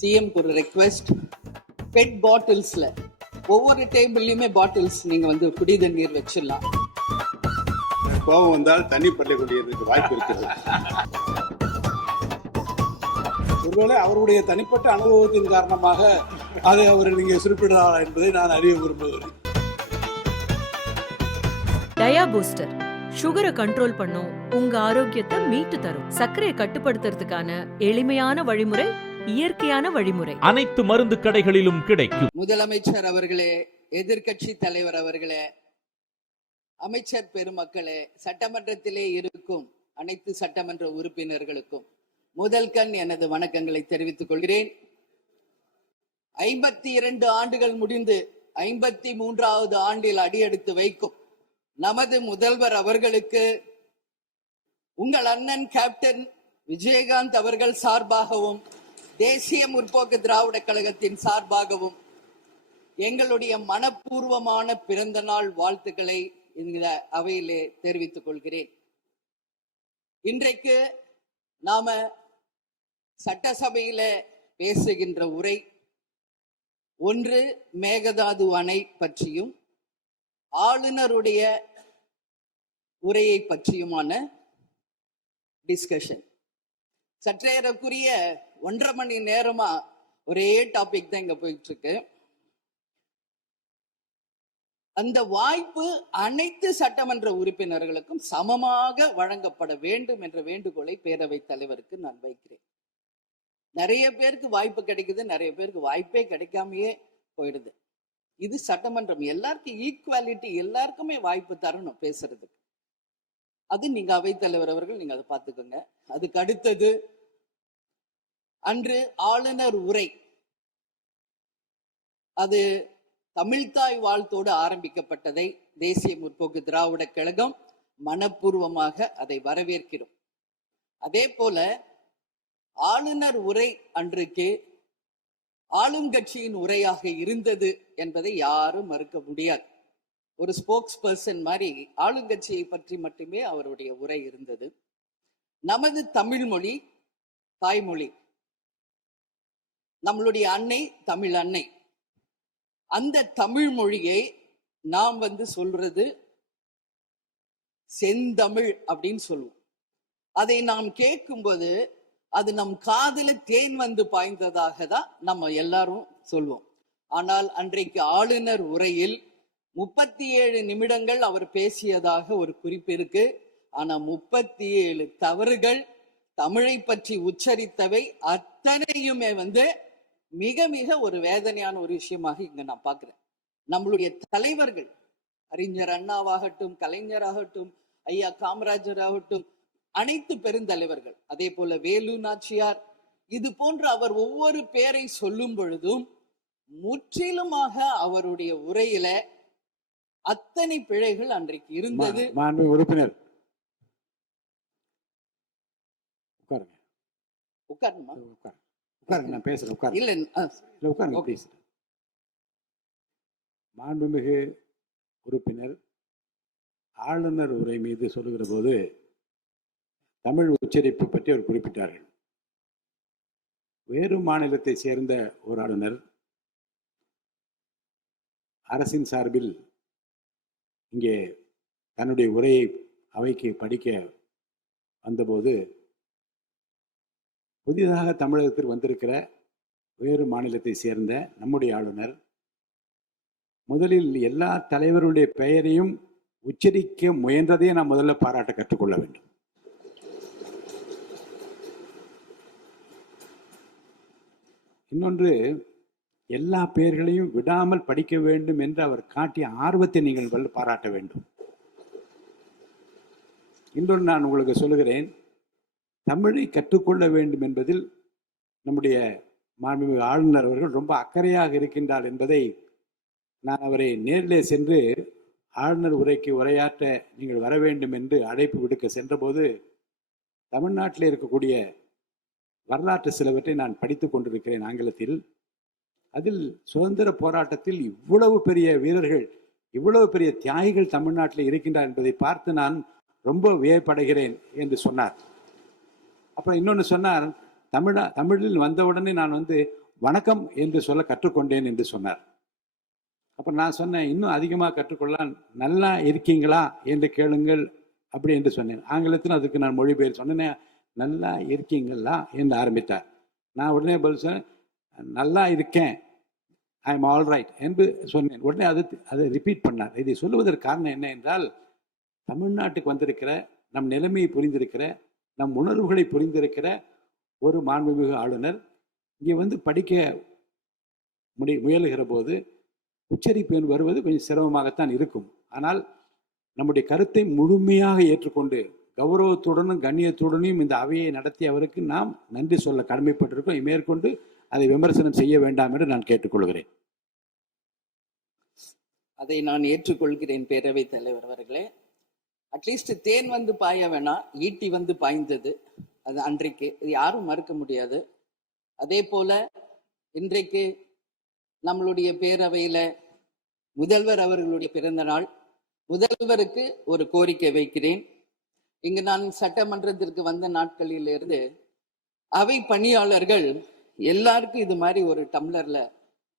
சிஎம்க்கு ஒரு request, bed பாட்டில்ஸ்ல ஒவ்வொரு டேபிள்லயுமே bottles நீங்க வந்து குடி தண்ணீர் வச்சிடலாம். கோபம் வந்தால் தண்ணி பள்ளி கொண்டிருக்க வாய்ப்பு இருக்கிறது. ஒருவேளை அவருடைய தனிப்பட்ட அனுபவத்தின் காரணமாக அதை அவர் நீங்க குறிப்பிடுறாரா என்பதை நான் அறிய விரும்புகிறேன். டயா பூஸ்டர் சுகரை கண்ட்ரோல் பண்ணும், உங்க ஆரோக்கியத்தை மீட்டு தரும். சர்க்கரையை கட்டுப்படுத்துறதுக்கான எளிமையான வழிமுறை, இயற்கையான வழிமுறை. அனைத்து மருந்து கடைகளிலும் கிடைக்கும். முதலமைச்சர் அவர்களே, எதிர்கட்சி தலைவர் அவர்களே, அமைச்சர் பெருமக்களே, சட்டமன்றத்திலே இருக்கும் அனைத்து சட்டமன்ற உறுப்பினர்களுக்கும் முதல் கண் எனது வணக்கங்களை தெரிவித்துக் கொள்கிறேன். 52 ஆண்டுகள் முடிந்து 53வது ஆண்டில் அடியெடுத்து வைக்கும் நமது முதல்வர் அவர்களுக்கு உங்கள் அண்ணன் கேப்டன் விஜயகாந்த் அவர்கள் சார்பாகவும் தேசிய முற்போக்கு திராவிட கழகத்தின் சார்பாகவும் எங்களுடைய மனப்பூர்வமான பிறந்த நாள் வாழ்த்துக்களை இந்த அவையிலே தெரிவித்துக் கொள்கிறேன். இன்றைக்கு நாம சட்டசபையில பேசுகின்ற உரை ஒன்று மேகதாது அணை பற்றியும் ஆளுநருடைய உரையை பற்றியுமான டிஸ்கஷன். சற்றேறக்குரிய 1.5 மணி நேரமா ஒரே டாபிக் தான் இங்க போயிட்டு இருக்கு. அந்த வாய்ப்பு அனைத்து சட்டமன்ற உறுப்பினர்களுக்கும் சமமாக வழங்கப்பட வேண்டும் என்ற வேண்டுகோளை பேரவைத் தலைவருக்கு நான் வைக்கிறேன். நிறைய பேருக்கு வாய்ப்பு கிடைக்குது, நிறைய பேருக்கு வாய்ப்பே கிடைக்காமையே போயிடுது. இது சட்டமன்றம், எல்லாருக்கும் ஈக்குவாலிட்டி, எல்லாருக்குமே வாய்ப்பு தரணும் பேசுறதுக்கு. அது நீங்க அவைத்தலைவர் அவர்கள் நீங்க அதை பார்த்துக்கோங்க. அதுக்கு அடுத்தது அன்று ஆளுநர் உரை, அது தமிழ்தாய் வாழ்த்தோடு ஆரம்பிக்கப்பட்டதை தேசிய முற்போக்கு திராவிட கழகம் மனப்பூர்வமாக அதை வரவேற்கிறோம். அதே போல ஆளுநர் உரை அன்றைக்கு ஆளுங்கட்சியின் உரையாக இருந்தது என்பதை யாரும் மறுக்க முடியாது. ஒரு ஸ்போக்ஸ் பர்சன் மாதிரி ஆளுங்கட்சியை பற்றி மட்டுமே அவருடைய உரை இருந்தது. நமது தமிழ் மொழி தாய்மொழி, நம்மளுடைய அன்னை தமிழ் அன்னை. அந்த தமிழ் மொழியை நாம் சொல்றது செந்தமிழ் அப்படின்னு சொல்லுவோம். அதை நாம் கேட்கும்போது அது நம் காதுல தேன் பாய்ந்ததாக தான் நம்ம எல்லாரும் சொல்வோம். ஆனால் அன்றைக்கு ஆளுநர் உரையில் 37 நிமிடங்கள் அவர் பேசியதாக ஒரு குறிப்பு இருக்கு. ஆனா 37 தவறுகள், தமிழை பற்றி உச்சரித்தவை அத்தனையுமே மிக மிக ஒரு வேதனையான ஒரு விஷயமாக இங்க நான் பார்க்கிறேன். நம்மளுடைய தலைவர்கள், அறிஞர் அண்ணாவாகட்டும், கலைஞராகட்டும், ஐயா காமராஜர் ஆகட்டும், அனைத்து பெருந்தலைவர்கள், அதே போல வேலு நாச்சியார், இது போன்ற அவர் ஒவ்வொரு பேரை சொல்லும் பொழுதும் முற்றிலுமாக அவருடைய உரையில அத்தனை பிழைகள் அன்றைக்கு இருந்தது. உறுப்பினர் உட்காருமா, நான் பேசுறேன். இல்ல உட்காருங்க. மாண்புமிகு உறுப்பினர் ஆளுநர் உரை மீது சொல்லுகிற போது தமிழ் உச்சரிப்பு பற்றி அவர் குறிப்பிட்டார்கள். வேறு மாநிலத்தை சேர்ந்த ஒரு ஆளுநர் அரசின் சார்பில் இங்கே தன்னுடைய உரையை அவைக்கு படிக்க வந்தபோது புதிதாக தமிழகத்தில் வந்திருக்கிற வேறு மாநிலத்தை சேர்ந்த நம்முடைய ஆளுநர் முதலில் எல்லா தலைவருடைய பெயரையும் உச்சரிக்க முயன்றதை நாம் முதல்ல பாராட்ட கற்றுக்கொள்ள வேண்டும். இன்னொன்று, எல்லா பெயர்களையும் விடாமல் படிக்க வேண்டும் என்று அவர் காட்டிய ஆர்வத்தை நீங்கள் பாராட்ட வேண்டும். இன்னொன்று நான் உங்களுக்கு சொல்லுகிறேன், தமிழை கற்றுக்கொள்ள வேண்டும் என்பதில் நம்முடைய மாண்புமிகு ஆளுநர் அவர்கள் ரொம்ப அக்கறையாக இருக்கின்றார் என்பதை நான் அவரை நேரிலே சென்று ஆளுநர் உரைக்கு உரையாற்ற நீங்கள் வர வேண்டும் என்று அழைப்பு விடுக்க சென்றபோது தமிழ்நாட்டில் இருக்கக்கூடிய வரலாற்று சிலவற்றை நான் படித்து கொண்டிருக்கிறேன் ஆங்கிலத்தில். அதில் சுதந்திர போராட்டத்தில் இவ்வளவு பெரிய வீரர்கள், இவ்வளவு பெரிய தியாகிகள் தமிழ்நாட்டில் இருக்கின்றார் என்பதை பார்த்து நான் ரொம்ப வியப்படைகிறேன் என்று சொன்னார். அப்புறம் இன்னொன்று சொன்னார், தமிழில் வந்தவுடனே நான் வணக்கம் என்று சொல்ல கற்றுக்கொண்டேன் என்று சொன்னார். அப்ப நான் சொன்னேன், இன்னும் அதிகமாக கற்றுக்கொள்ளலாம், நல்லா இருக்கீங்களா என்று கேளுங்கள் அப்படி என்று சொன்னேன். ஆங்கிலத்தில் அதுக்கு நான் மொழிபெயர் சொன்னேன், நல்லா இருக்கீங்களா என்று ஆரம்பித்தார். நான் உடனே பதில் சொன்னேன், நல்லா இருக்கேன், ஐ எம் ஆல் ரைட் என்று சொன்னேன். உடனே அதை ரிப்பீட் பண்ணார். இதை சொல்லுவதற்கு காரணம் என்ன என்றால், தமிழ்நாட்டுக்கு வந்திருக்கிற, நம் நிலைமையை புரிந்திருக்கிற, நம் உணர்வுகளை புரிந்திருக்கிற ஒரு மாண்புமிகு ஆளுநர் இங்கே வந்து படிக்க முயலுகிற போது உச்சரிப்பு வருவது கொஞ்சம் சிரமமாகத்தான் இருக்கும். ஆனால் நம்முடைய கருத்தை முழுமையாக ஏற்றுக்கொண்டு கௌரவத்துடனும் கண்ணியத்துடனும் இந்த அவையை நடத்திய அவருக்கு நாம் நன்றி சொல்ல கடமைப்பட்டிருக்கோம். மேற்கொண்டு அதை விமர்சனம் செய்ய வேண்டாம் என்று நான் கேட்டுக்கொள்கிறேன். அதை நான் ஏற்றுக்கொள்கிறேன் பேரவைத் தலைவர் அவர்களே. அட்லீஸ்ட் தேன் வந்து பாய வேணாம், ஈட்டி வந்து பாய்ந்தது அது அன்றைக்கு, இது யாரும் மறுக்க முடியாது. அதே போல இன்றைக்கு நம்மளுடைய பேரவையில முதல்வர் அவர்களுடைய பிறந்த நாள். முதல்வருக்கு ஒரு கோரிக்கை வைக்கிறேன். இங்கு நான் சட்டமன்றத்திற்கு வந்த நாட்களிலிருந்து அவை பணியாளர்கள் எல்லாருக்கும் இது மாதிரி ஒரு டம்ளர்ல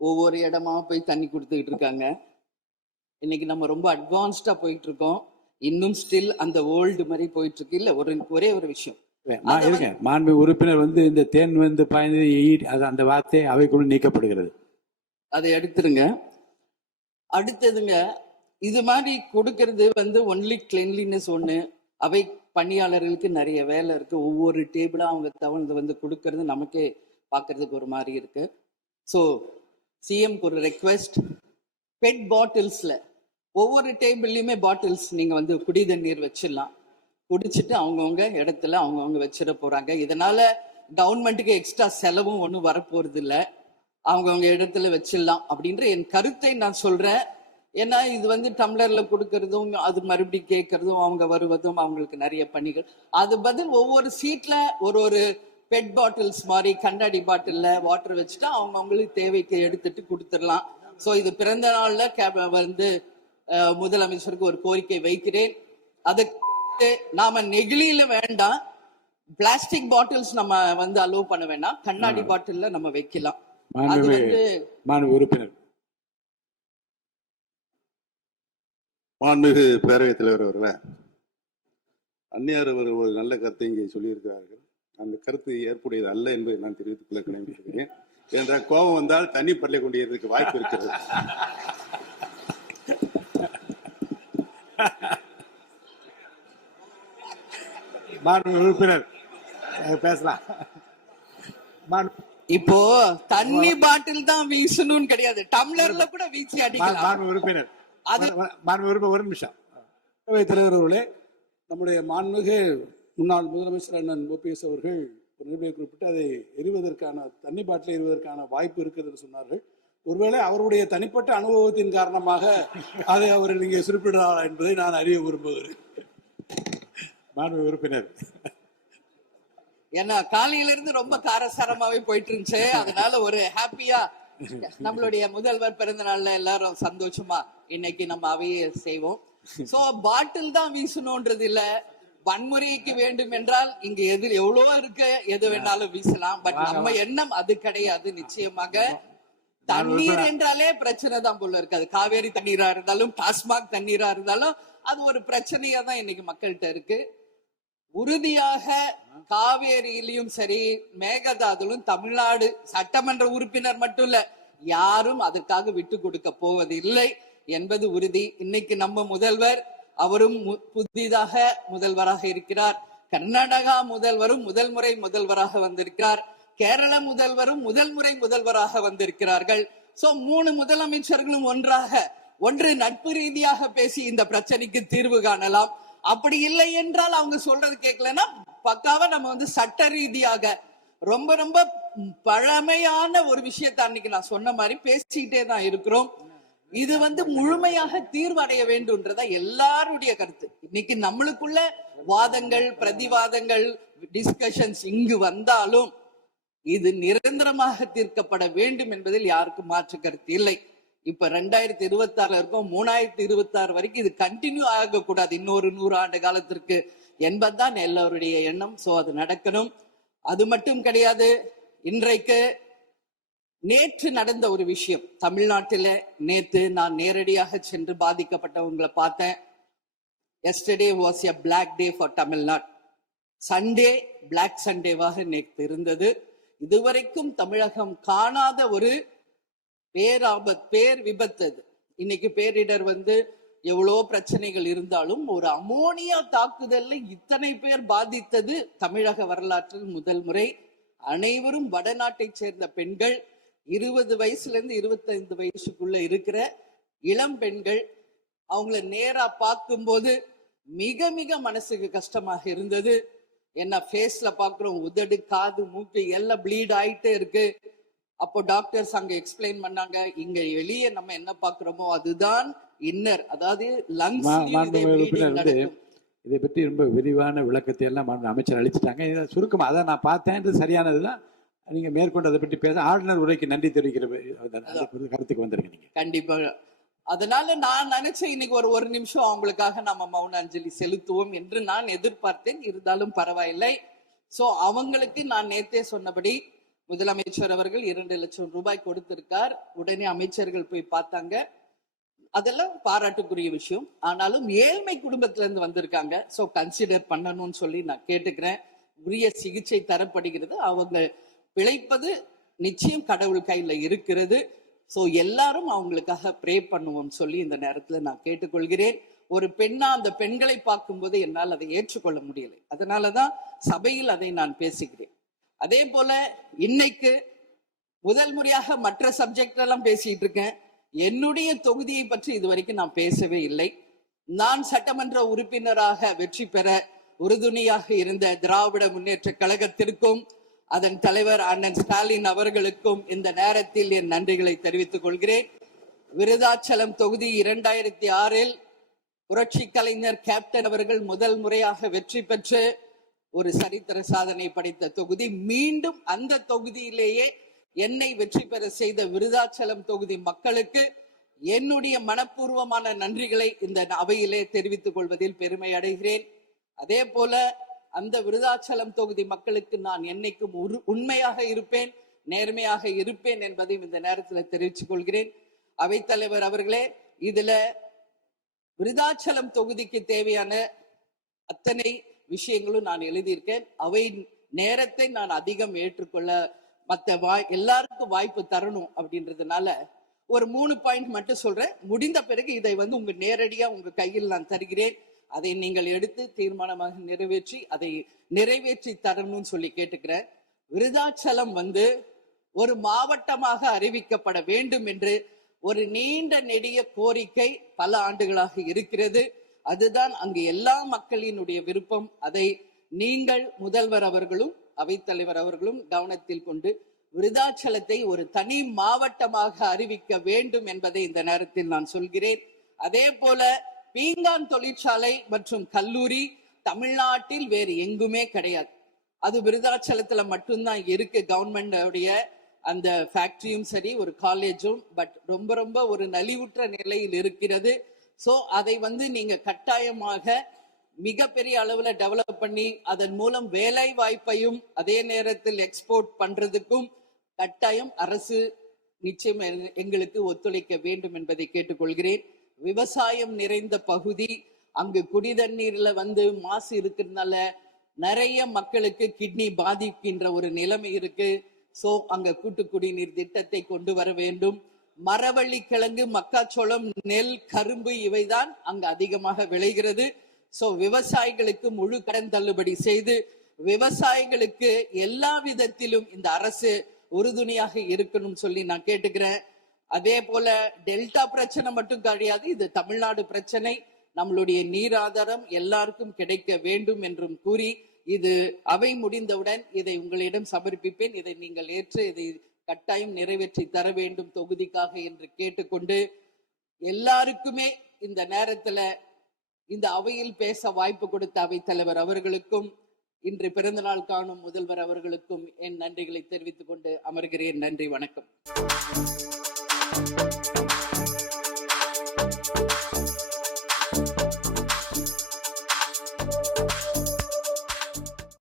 ஒவ்வொரு இடமா போய் தண்ணி கொடுத்துக்கிட்டு இருக்காங்க. இன்னைக்கு நம்ம ரொம்ப அட்வான்ஸ்டா போயிட்டு இருக்கோம். இன்னும் ஸ்டில் அந்த ஓல்டு மாதிரி போயிட்டு இருக்கு. இல்ல ஒரே ஒரு விஷயம், மாண்பு உறுப்பினர் வந்து இந்த தேன் வந்து பாய்ந்தது அந்த வார்த்தை அவைக்குள் நீக்கப்படுகிறது. அதை எடுத்துருங்க. அடுத்ததுங்க, இது மாதிரி கொடுக்கறது வந்து ஒன்லி கிளென்லினஸ் ஒண்ணு. அவை பணியாளர்களுக்கு நிறைய வேலை இருக்கு. ஒவ்வொரு டேபிளா அவங்க தவழ்ந்து வந்து கொடுக்கறது நமக்கே பார்க்கறதுக்கு ஒரு மாதிரி இருக்கு. ஸோ சிஎம்க்கு ஒரு ரெக்வெஸ்ட், பெட் பாட்டில்ஸ்ல ஒவ்வொரு டேபிள்லயுமே பாட்டில்ஸ் நீங்க வந்து குடி தண்ணீர் வச்சிடலாம். குடிச்சிட்டு அவங்கவுங்க இடத்துல அவங்கவுங்க வச்சிட போறாங்க. இதனால கவர்மெண்ட்டுக்கு எக்ஸ்ட்ரா செலவும் ஒன்றும் வரப்போறது இல்லை. அவங்கவுங்க இடத்துல வச்சிடலாம் அப்படின்ற என் கருத்தை நான் சொல்றேன். ஏன்னா இது வந்து டம்ளர்ல கொடுக்கறதும் அது மறுபடியும் கேட்கறதும் அவங்க வருவதும் அவங்களுக்கு நிறைய பணிகள். அது பதில் ஒவ்வொரு சீட்ல ஒரு பெட் பாட்டில்ஸ் மாதிரி கண்ணாடி பாட்டில்ல வாட்டர் வச்சுட்டா அவங்களுக்கு தேவைக்கு எடுத்துட்டு கொடுத்துடலாம். ஸோ இது பிறந்த நாள்ல வந்து முதலமைச்சருக்கு ஒரு கோரிக்கை வைக்கிறேன். அதுக்கு நாம நெகிழியில வேண்டாம், பிளாஸ்டிக் பாட்டில்ஸ் நம்ம வந்து அலோவ் பண்ண வேண்டாம், கண்ணாடி பாட்டில்ல நம்ம வைக்கலாம். அது வந்து உறுப்பினர் மாண்புமிகு பேரவைத் தலைவர் அவர்களே, அந்நியார் அவர்கள் ஒரு நல்ல கருத்தை இங்கே சொல்லியிருக்கிறார்கள். அந்த கருத்து ஏற்புடையது அல்ல என்பதை நான் தெரிவித்துக் கொள்ள கடமைப்பட்டிருக்கிறேன். என்ற கோபம் வந்தால் தண்ணி பள்ளி கொண்டிருக்க வாய்ப்பு இருக்கிறது. உறுப்பினர் பேசலாம். இப்போ தண்ணி பாட்டில் தான் வீசணும்னு கிடையாது, டம்ளர்ல கூட வீசி அடிக்கலாம். உறுப்பினர் ஒரு நிமிஷம். தலைவர் அவர்களே, நம்முடைய மாண்புமிகு முன்னாள் முதலமைச்சர் அண்ணன் ஓபிஎஸ் அவர்கள் ஒரு நிலையை குறிப்பிட்டு அதை எரிவதற்கான தண்ணி பாட்டிலை எரிவதற்கான வாய்ப்பு இருக்கிறது என்று சொன்னார்கள். ஒருவேளை அவருடைய தனிப்பட்ட அனுபவத்தின் காரணமாக அதை அவர் இங்கே குறிப்பிடுறாரா என்பதை நான் அறிய விரும்புகிறேன். மாண்புமிகு உறுப்பினர், ஏன்னா காலையில இருந்து ரொம்ப காரசாரமாவே போயிட்டு இருந்துச்சு. அதனால ஒரு ஹாப்பியா நம்மளுடைய முதல்வர் பிறந்த நாள்ல எல்லாரும் சந்தோஷமா இன்னைக்கு நம்ம அவையே செய்வோம். சோ பாட்டில் தான் வீசணும்ன்றது இல்ல, வன்முறைக்கு வேண்டும் என்றால் இங்க எவ்வளவோ இருக்கு, எது வேணாலும் வீசலாம். பட் நம்ம எண்ணம் அது கிடையாது. நிச்சயமாக தண்ணீர் என்றாலே பிரச்சனை தான் போல இருக்கு. அது காவேரி தண்ணீரா இருந்தாலும் டாஸ்மாக் தண்ணீரா இருந்தாலும் அது ஒரு பிரச்சனையா தான் இன்னைக்கு மக்கள்கிட்ட இருக்கு. உறுதியாக காவேரியிலும் சரி மேகதாதுலும் தமிழ்நாடு சட்டமன்ற உறுப்பினர் மட்டும் இல்ல, யாரும் அதற்காக விட்டு கொடுக்க போவதில்லை என்பது உறுதி. இன்னைக்கு நம்ம முதல்வர் அவரும் புதிதாக முதல்வராக இருக்கிறார். கர்நாடகா முதல்வரும் முதல் முறை முதல்வராக வந்திருக்கிறார். கேரள முதல்வரும் முதல் முறை முதல்வராக வந்திருக்கிறார்கள். சோ 3 முதலமைச்சர்களும் ஒன்று நட்பு ரீதியாக பேசி இந்த பிரச்சனைக்கு தீர்வு காணலாம். அப்படி இல்லை என்றால் அவங்க சொல்றது கேட்கலன்னா பக்காவா நம்ம வந்து சட்ட ரீதியாக ரொம்ப ரொம்ப பழமையான ஒரு விஷயத்தை அன்னைக்கு நான் சொன்ன மாதிரி பேசிக்கிட்டே தான் இருக்கிறோம். இது வந்து முழுமையாக தீர்வடைய வேண்டும்ன்றதா எல்லாருடைய கருத்து. இன்னைக்கு நம்மளுக்குள்ள வாதங்கள் பிரதிவாதங்கள் டிஸ்கஷன்ஸ் இங்கு வந்தாலும் இது நிரந்தரமாக தீர்க்கப்பட வேண்டும் என்பதில் யாருக்கும் மாற்று கருத்து இல்லை. இப்ப 2026 இருக்கும், 3026 வரைக்கும் இது கண்டினியூ ஆகக்கூடாது, இன்னொரு 100 ஆண்டு காலத்திற்கு என்பதுதான் எல்லோருடைய எண்ணம். சோ அது நடக்கணும். அது மட்டும் கிடையாது, இன்றைக்கு நேற்று நடந்த ஒரு விஷயம் தமிழ்நாட்டில. நேற்று நான் நேரடியாக சென்று பாதிக்கப்பட்டவங்களை பார்த்தேன். Yesterday was a black day for Tamil Nadu. Sunday black சண்டேவாக நேற்று இருந்தது. இதுவரைக்கும் தமிழகம் காணாத ஒரு பேர் விபத்து அது. இன்னைக்கு பேரிடர் எவ்வளோ பிரச்சனைகள் இருந்தாலும் ஒரு அமோனியா தாக்குதல்ல இத்தனை பேர் பாதித்தது தமிழக வரலாற்றில் முதல் முறை. அனைவரும் வடநாட்டை சேர்ந்த பெண்கள், 20 வயசுல இருந்து 25 வயசுக்குள்ள இருக்கிற இளம் பெண்கள். அவங்கள நேரா பார்க்கும்போது மிக மிக மனசுக்கு கஷ்டமாக இருந்தது. என்ன ஃபேஸ்ல பாக்குறோம், உதடு, காது, மூக்கு எல்லாம் ப்ளீட் ஆயிட்டே இருக்கு. அப்போ டாக்டர்ஸ் அங்க எக்ஸ்பிளைன் பண்ணாங்க, இங்க வெளியே நம்ம என்ன பாக்குறோமோ அதுதான் இன்னர், அதாவது லங்ஸ். இதை பற்றி ரொம்ப விரிவான விளக்கத்தை எல்லாம் அமைச்சர் அளிச்சுட்டாங்க. சுருக்கமா அதை நான் பார்த்தேன், சரியானதுலாம் நீங்க மேற்கொண்டு அதை பற்றி பேச ஆளுநர் உரைக்கு நன்றி தெரிவிக்கிற கருத்துக்கு வந்திருக்கீங்க. கண்டிப்பா. அதனால நான் நினைச்சேன் இன்னைக்கு ஒரு நிமிஷம் அவங்களுக்காக நம்ம மௌன அஞ்சலி செலுத்துவோம் என்று நான் எதிர்பார்த்தேன். இருந்தாலும் பரவாயில்லை. சோ அவங்களுக்கு நான் நேத்தே சொன்னபடி முதலமைச்சர் அவர்கள் 2 லட்சம் ரூபாய் கொடுத்திருக்கார். உடனே அமைச்சர்கள் போய் பார்த்தாங்க. அதெல்லாம் பாராட்டுக்குரிய விஷயம். ஆனாலும் ஏழ்மை குடும்பத்துல இருந்து வந்திருக்காங்க. சோ கன்சிடர் பண்ணணும்னு சொல்லி நான் கேட்டுக்கிறேன். உரிய சிகிச்சை தரப்படுகிறது. அவங்க பிழைப்பது நிச்சயம் கடவுள் கையில இருக்கிறது. சோ எல்லாரும் அவங்களுக்காக ப்ரே பண்ணுவோம் சொல்லி இந்த நேரத்துல நான் கேட்டுக்கொள்கிறேன். ஒரு பெண்ணா அந்த பெண்களை பார்க்கும்போது என்னால் அதை ஏற்றுக்கொள்ள முடியலை. அதனாலதான் சபையில் அதை நான் பேசுகிறேன். அதே போல இன்னைக்கு முதல் முறையாக மற்ற சப்ஜெக்ட் எல்லாம் பேசிட்டு இருக்கேன். என்னுடைய தொகுதியை பற்றி இதுவரைக்கும் நான் பேசவே இல்லை. நான் சட்டமன்ற உறுப்பினராக வெற்றி பெற உறுதுணையாக இருந்த திராவிட முன்னேற்ற கழகத்திற்கும் அதன் தலைவர் அண்ணன் ஸ்டாலின் அவர்களுக்கும் இந்த நேரத்தில் என் நன்றிகளை தெரிவித்துக் கொள்கிறேன். விருதாச்சலம் தொகுதி 2006 புரட்சி கலைஞர் கேப்டன் அவர்கள் முதல் முறையாக வெற்றி பெற்று ஒரு சரித்திர சாதனை படைத்த தொகுதி. மீண்டும் அந்த தொகுதியிலேயே என்னை வெற்றி பெற செய்த விருதாச்சலம் தொகுதி மக்களுக்கு என்னுடைய மனப்பூர்வமான நன்றிகளை இந்த அவையிலே தெரிவித்துக் கொள்வதில் பெருமை அடைகிறேன். அதே போல அந்த விருதாச்சலம் தொகுதி மக்களுக்கு நான் என்னைக்கும் உண்மையாக இருப்பேன், நேர்மையாக இருப்பேன் என்பதையும் இந்த நேரத்தில் தெரிவித்துக் கொள்கிறேன். அவைத்தலைவர் அவர்களே, இதுல விருதாச்சலம் தொகுதிக்கு தேவையான அத்தனை விஷயங்களும் நான் எழுதியிருக்கேன். அவை நேரத்தை நான் அதிகம் ஏற்றுக்கொள்ள எல்லாருக்கும் வாய்ப்பு தரணும் அப்படின்றதுனால ஒரு 3 பாயிண்ட் மட்டும் சொல்றேன். முடிந்த பிறகு இதை உங்க நேரடியா உங்க கையில் நான் தருகிறேன். அதை நீங்கள் எடுத்து தீர்மானமாக நிறைவேற்றி தரணும்னு சொல்லி கேட்டுக்கிறேன். விருதாச்சலம் ஒரு மாவட்டமாக அறிவிக்கப்பட வேண்டும் என்று ஒரு நீண்ட நெடிய கோரிக்கை பல ஆண்டுகளாக இருக்கிறது. அதுதான் அங்கு எல்லா மக்களினுடைய விருப்பம். அதை நீங்கள் முதல்வர் அவர்களும் அவைத்தலைவர் அவர்களும் கவனத்தில் கொண்டு விருதாச்சலத்தை ஒரு தனி மாவட்டமாக அறிவிக்க வேண்டும் என்பதை இந்த நேரத்தில் நான் சொல்கிறேன். அதே போல பீங்கான் தொழிற்சாலை மற்றும் கல்லூரி தமிழ்நாட்டில் வேறு எங்குமே கிடையாது. அது விருதாச்சலத்துல மட்டும்தான் இருக்கு. கவர்மெண்டோடைய அந்த ஃபேக்டரியும் சரி, ஒரு காலேஜும். பட் ரொம்ப ரொம்ப ஒரு நலிவுற்ற நிலையில் இருக்கிறது. சோ அதை நீங்க கட்டாயமாக மிகப்பெரிய அளவுல டெவலப் பண்ணி அதன் மூலம் வேலை வாய்ப்பையும் அதே நேரத்தில் எக்ஸ்போர்ட் பண்றதுக்கும் கட்டாயம் அரசு நிச்சயம் எங்களுக்கு ஒத்துழைக்க வேண்டும் என்பதை கேட்டுக்கொள்கிறேன். விவசாயம் நிறைந்த பகுதி, அங்கு குடிதண்ணீர்ல மாசு இருக்கிறதுனால நிறைய மக்களுக்கு கிட்னி பாதிக்கின்ற ஒரு நிலைமை இருக்கு. சோ அங்க கூட்டு குடிநீர் திட்டத்தை கொண்டு வர வேண்டும். மரவள்ளி கிழங்கு, மக்காச்சோளம், நெல், கரும்பு இவைதான் அங்கு அதிகமாக விளைகிறது. சோ விவசாயிகளுக்கு முழு கடன் தள்ளுபடி செய்து விவசாயிகளுக்கு எல்லா விதத்திலும் இந்த அரசு உறுதுணையாக இருக்கணும் சொல்லி நான் கேட்டுக்கிறேன். அதே போல டெல்டா பிரச்சனை மட்டும் கிடையாது, இது தமிழ்நாடு பிரச்சனை. நம்மளுடைய நீர் ஆதாரம் எல்லாருக்கும் கிடைக்க வேண்டும் என்றும் கூறி இது அவை முடிந்தவுடன் இதை உங்களிடம் சமர்ப்பிப்பேன். இதை நீங்கள் ஏற்று இதை கட்டாயம் நிறைவேற்றி தர வேண்டும் தொகுதிக்காக என்று கேட்டுக்கொண்டு, எல்லாருக்குமே இந்த நேரத்துல இந்த அவையில் பேச வாய்ப்பு கொடுத்த அவைத்தலைவர் அவர்களுக்கும் இன்று பிறந்தநாள் காணும் முதல்வர் அவர்களுக்கும் என் நன்றிகளை தெரிவித்துக் கொண்டு அமர்கிறேன். நன்றி, வணக்கம்.